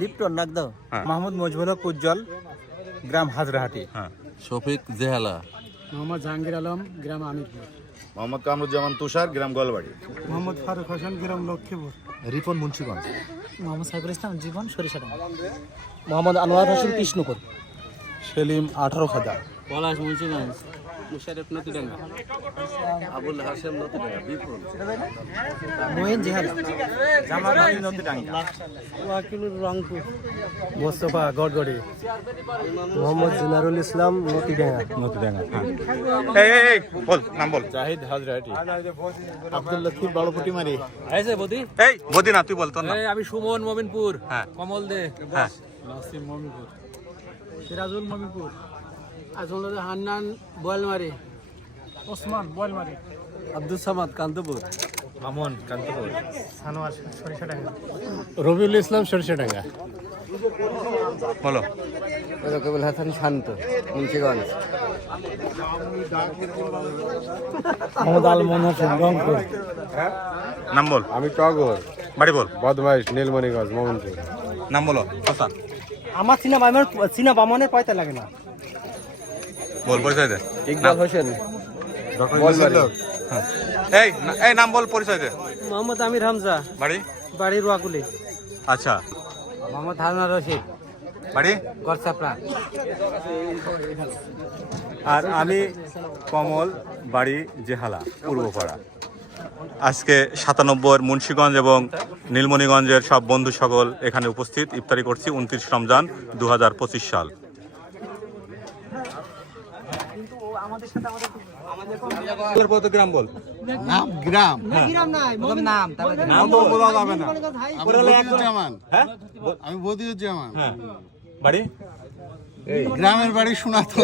Lipton নাগদাও। হ্যাঁ। মাহমুদ মজবুল হক উজ্জ্বল, গ্রাম হাজরাহাটি। হ্যাঁ। শফিক জেহালা। মোহাম্মদ জাহাঙ্গীর আলম, গ্রাম আমিরপুর। মোহাম্মদ কামরুজ্জামান তুষার, গ্রাম গোয়ালবাড়ি। মোহাম্মদ ফারুক হোসেন, গ্রাম লক্ষ্মীপুর। রিপন মুন্সিগঞ্জ। মোহাম্মদ সাইফুল ইসলাম, জীবন সরিষাডাঙ্গা। মোহাম্মদ আনোয়ার হোসেন, কৃষ্ণপুর। সেলিম 18 খাদা। পলাশ মুন্সিগঞ্জ। মুশাররফ নতুডাঙ্গা। আবুল হাশেম নতুডাঙ্গা বিপুল। মোহিন জেহালা। জামাল আলী নদীডাঙ্গা। ওয়াকিলুর রংপুর। মোস্তফা গড়গড়ি। মোহাম্মদ জিনারুল ইসলাম, নদীডাঙ্গা। নদীডাঙ্গা। এই বল নাম বল। জাহিদ হাজরাহাটি। আব্দুল লতিফ বালুপুটিমারি। এই বদি না তুই বল তোর নাম। আমি সুমন মমিনপুর। হ্যাঁ। কমল দে। হ্যাঁ। নাসিম মমিনপুর। সিরাজুল মমিনপুর। আজমল হান্নান বোয়ালমারি। ওসমান বোয়ালমারি। আব্দুল সামাদ, কান্তপুর। মামুন কান্তপুর। সানোয়ার সরিষাডাঙ্গা। রবিউল ইসলাম সরিষাডাঙ্গা। বলো। রকিবুল হাসান, শান্ত, মুন্সিগঞ্জ। মোহাম্মদ আলমন হোসেন, রংপুর। নাম বল। আমি টগর, বাড়ি বল। বদমাইশ, নীলমণিগঞ্জ, মোমিনপুর। নাম বলো। হাসান। আমার সিনা বামনের পয়তা লাগে না। বল পরিচয় দে। ইকবাল হোসেন। হ্যাঁ। এই নাম বল পরিচয় দে। মোহাম্মদ আমির হামজা, বাড়ি। বাড়ি রোয়াকুলি। আচ্ছা। মোহাম্মদ হারুন রশিদ, বাড়ি। গড়চাপড়া। আর আমি কমল, বাড়ি জেহালা, পূর্বপাড়া। আজকে 97 মুন্সিগঞ্জ এবং নীলমণিগঞ্জের সব বন্ধু সকল এখানে উপস্থিত। ইফতারি করছি 29 রমজান 2025 সাল। গ্রাম বল। নাম গ্রাম নাম তো বলা যাবে না। হ্যাঁ? আমি বদিউজ্জামান। হ্যাঁ। বাড়ি। গ্রামের বাড়ি শোনাতো।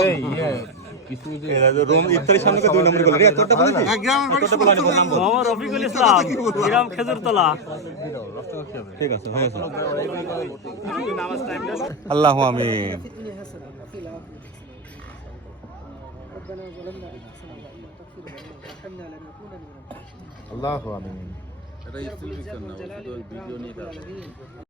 রুম ইফতারির সামনে 2 নম্বর গলি। রে তোরটা বলি। গ্রামের বাড়ি শোনাতো। মোহাম্মদ রফিকুল ইসলাম, গ্রাম খেজুরতলা। ঠিক আছে, হয়ে গেছে। আল্লাহু আমিন। আল্লাহু আমিন।